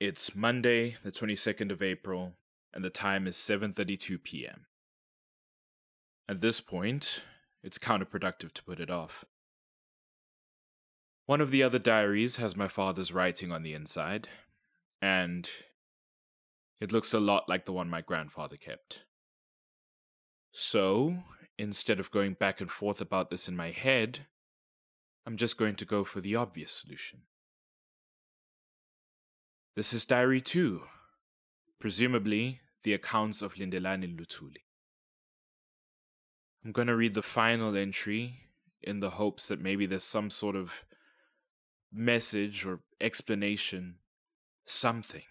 It's Monday, the 22nd of April, and the time is 7:32 p.m. At this point, it's counterproductive to put it off. One of the other diaries has my father's writing on the inside, and it looks a lot like the one my grandfather kept. So, instead of going back and forth about this in my head, I'm just going to go for the obvious solution. This is Diary 2, presumably the accounts of Lindelani Luthuli. I'm going to read the final entry in the hopes that maybe there's some sort of message or explanation, something.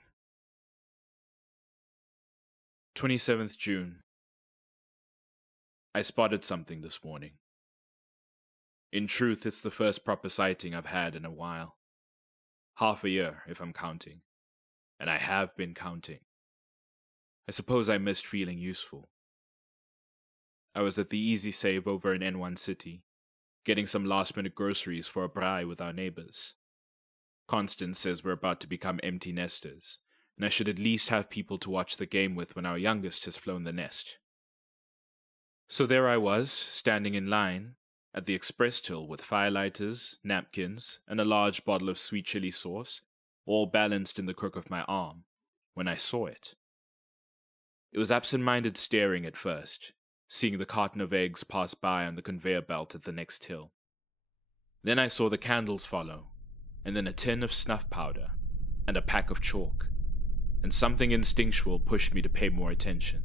27th June. I spotted something this morning. In truth, it's the first proper sighting I've had in a while. Half a year, if I'm counting. And I have been counting. I suppose I missed feeling useful. I was at the Easy Save over in N1 City, getting some last-minute groceries for a braai with our neighbors. Constance says we're about to become empty nesters, and I should at least have people to watch the game with when our youngest has flown the nest. So there I was, standing in line, at the express till with firelighters, napkins, and a large bottle of sweet chili sauce, all balanced in the crook of my arm, when I saw it. It was absent-minded staring at first, seeing the carton of eggs pass by on the conveyor belt at the next till. Then I saw the candles follow, and then a tin of snuff powder, and a pack of chalk, and something instinctual pushed me to pay more attention.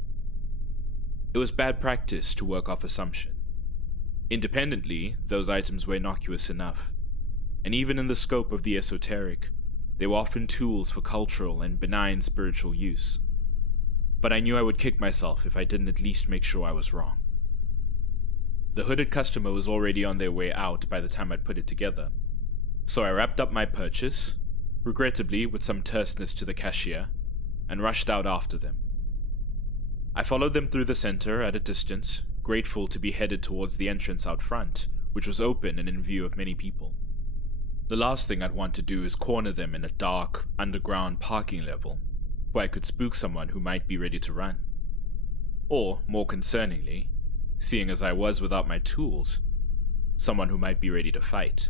It was bad practice to work off assumption. Independently, those items were innocuous enough, and even in the scope of the esoteric, they were often tools for cultural and benign spiritual use. But I knew I would kick myself if I didn't at least make sure I was wrong. The hooded customer was already on their way out by the time I'd put it together, so I wrapped up my purchase, regrettably with some terseness to the cashier, and rushed out after them. I followed them through the center at a distance, grateful to be headed towards the entrance out front, which was open and in view of many people. The last thing I'd want to do is corner them in a dark, underground parking level, where I could spook someone who might be ready to run. Or, more concerningly, seeing as I was without my tools, someone who might be ready to fight.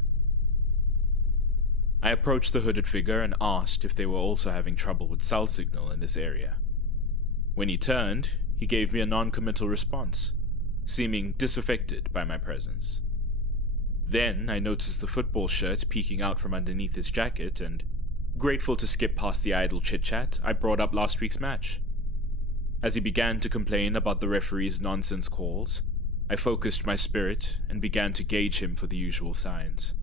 I approached the hooded figure and asked if they were also having trouble with cell signal in this area. When he turned, he gave me a non-committal response, seeming disaffected by my presence. Then I noticed the football shirt peeking out from underneath his jacket, and, grateful to skip past the idle chit-chat, I brought up last week's match. As he began to complain about the referee's nonsense calls, I focused my spirit and began to gauge him for the usual signs.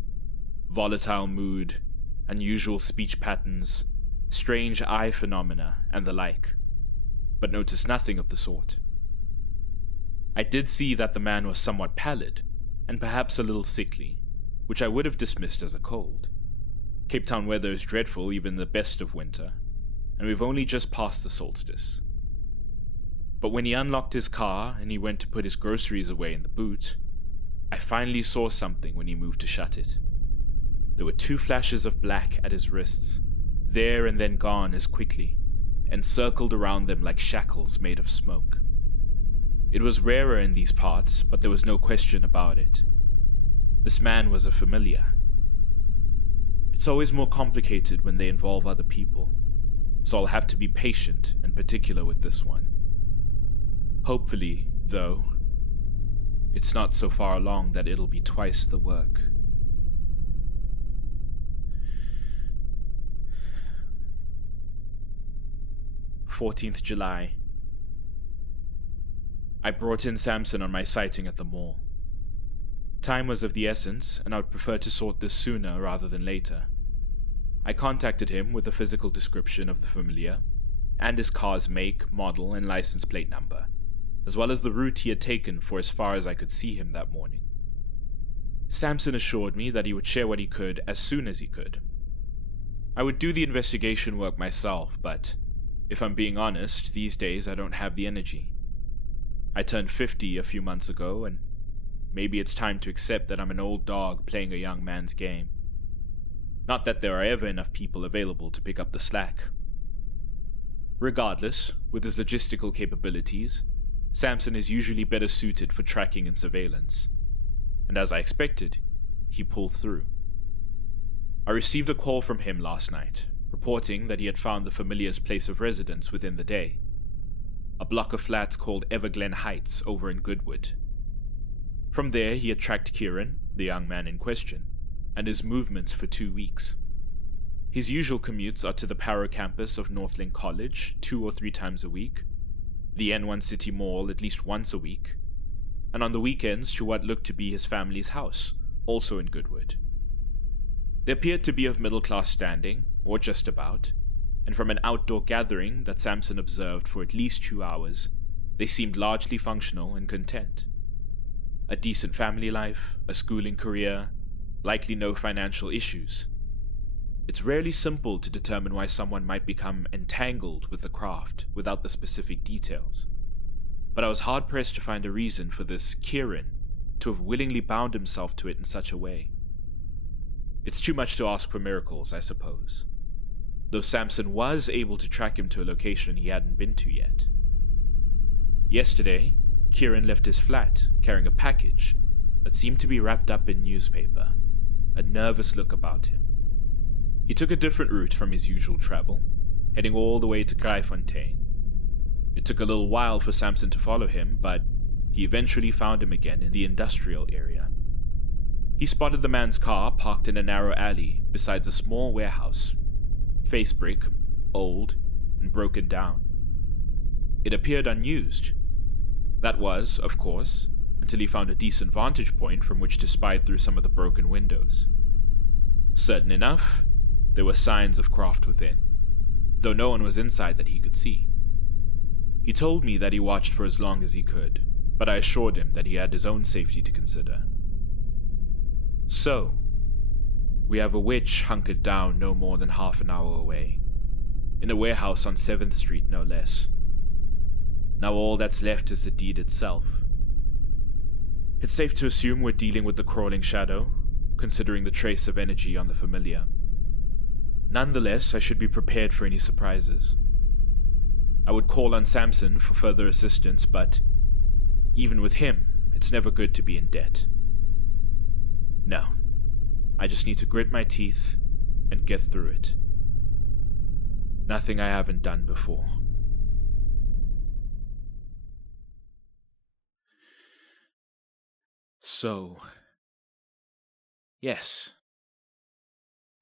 Volatile mood, unusual speech patterns, strange eye phenomena, and the like, but noticed nothing of the sort. I did see that the man was somewhat pallid, and perhaps a little sickly, which I would have dismissed as a cold. Cape Town weather is dreadful even in the best of winter, and we've only just passed the solstice. But when he unlocked his car and he went to put his groceries away in the boot, I finally saw something when he moved to shut it. There were 2 flashes of black at his wrists, there and then gone as quickly, and circled around them like shackles made of smoke. It was rarer in these parts, but there was no question about it. This man was a familiar. It's always more complicated when they involve other people, so I'll have to be patient and particular with this one. Hopefully, though, it's not so far along that it'll be twice the work. July 14th. I brought in Samson on my sighting at the mall. Time was of the essence, and I would prefer to sort this sooner rather than later. I contacted him with a physical description of the familiar, and his car's make, model, and license plate number, as well as the route he had taken for as far as I could see him that morning. Samson assured me that he would share what he could as soon as he could. I would do the investigation work myself, but, if I'm being honest, these days I don't have the energy. I turned 50 a few months ago, and maybe it's time to accept that I'm an old dog playing a young man's game. Not that there are ever enough people available to pick up the slack, Regardless, with his logistical capabilities, Samson is usually better suited for tracking and surveillance. And as I expected, he pulled through. I received a call from him last night, reporting that he had found the familiar's place of residence within the day, a block of flats called Everglen Heights over in Goodwood. From there, he had tracked Kieran, the young man in question, and his movements for 2 weeks. His usual commutes are to the Paro campus of Northlink College 2 or 3 times a week, the N1 City Mall at least once a week, and on the weekends to what looked to be his family's house, also in Goodwood. They appeared to be of middle-class standing, or just about, and from an outdoor gathering that Samson observed for at least 2 hours, they seemed largely functional and content. A decent family life, a schooling career, likely no financial issues. It's rarely simple to determine why someone might become entangled with the craft without the specific details. But I was hard-pressed to find a reason for this Kieran to have willingly bound himself to it in such a way. It's too much to ask for miracles, I suppose, though Samson was able to track him to a location he hadn't been to yet. Yesterday, Kieran left his flat carrying a package that seemed to be wrapped up in newspaper, a nervous look about him. He took a different route from his usual travel, heading all the way to Kraaifontein. It took a little while for Samson to follow him, but he eventually found him again in the industrial area. He spotted the man's car parked in a narrow alley beside a small warehouse, face brick, old, and broken down. It appeared unused. That was, of course, until he found a decent vantage point from which to spy through some of the broken windows. Certain enough, there were signs of craft within, though no one was inside that he could see. He told me that he watched for as long as he could, but I assured him that he had his own safety to consider. So, we have a witch hunkered down no more than half an hour away, in a warehouse on 7th Street, no less. Now all that's left is the deed itself. It's safe to assume we're dealing with the crawling shadow, considering the trace of energy on the familiar. Nonetheless, I should be prepared for any surprises. I would call on Samson for further assistance, but even with him, it's never good to be in debt. No, I just need to grit my teeth and get through it. Nothing I haven't done before. So, yes,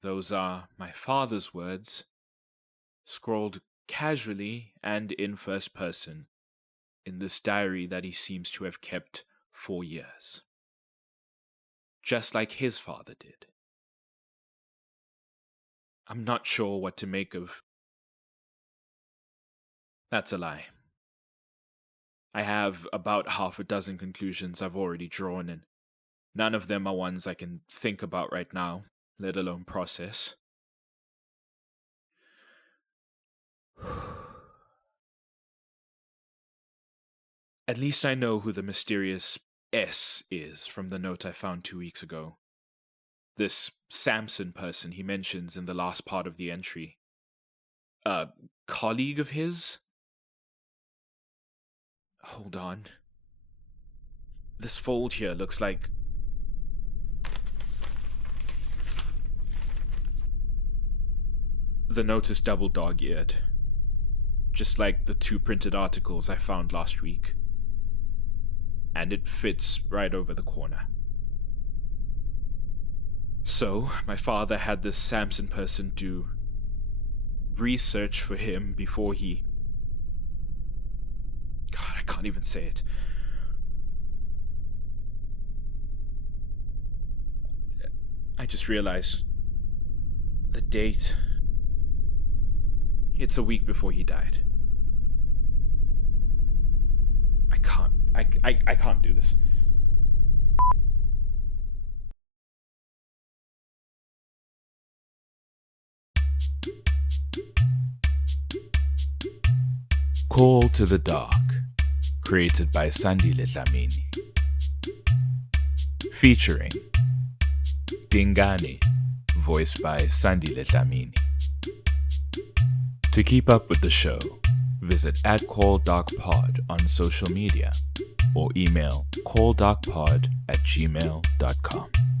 those are my father's words, scrawled casually and in first person in this diary that he seems to have kept for years. Just like his father did. I'm not sure what to make of... That's a lie. I have about half a dozen conclusions I've already drawn, and none of them are ones I can think about right now, let alone process. At least I know who the mysterious S is from the note I found 2 weeks ago. This Samson person he mentions in the last part of the entry. A colleague of his? Hold on. This fold here looks like... The note is double dog-eared, just like the 2 printed articles I found last week. And it fits right over the corner. So, my father had this Samson person do research for him before he... God, I can't even say it. I just realized the date. It's a week before he died. I can't do this. Call to the Dark, created by Sandile Dlamini. Featuring Dingane, voiced by Sandile Dlamini. To keep up with the show, visit @CallDarkPod on social media or email calldarkpod@gmail.com.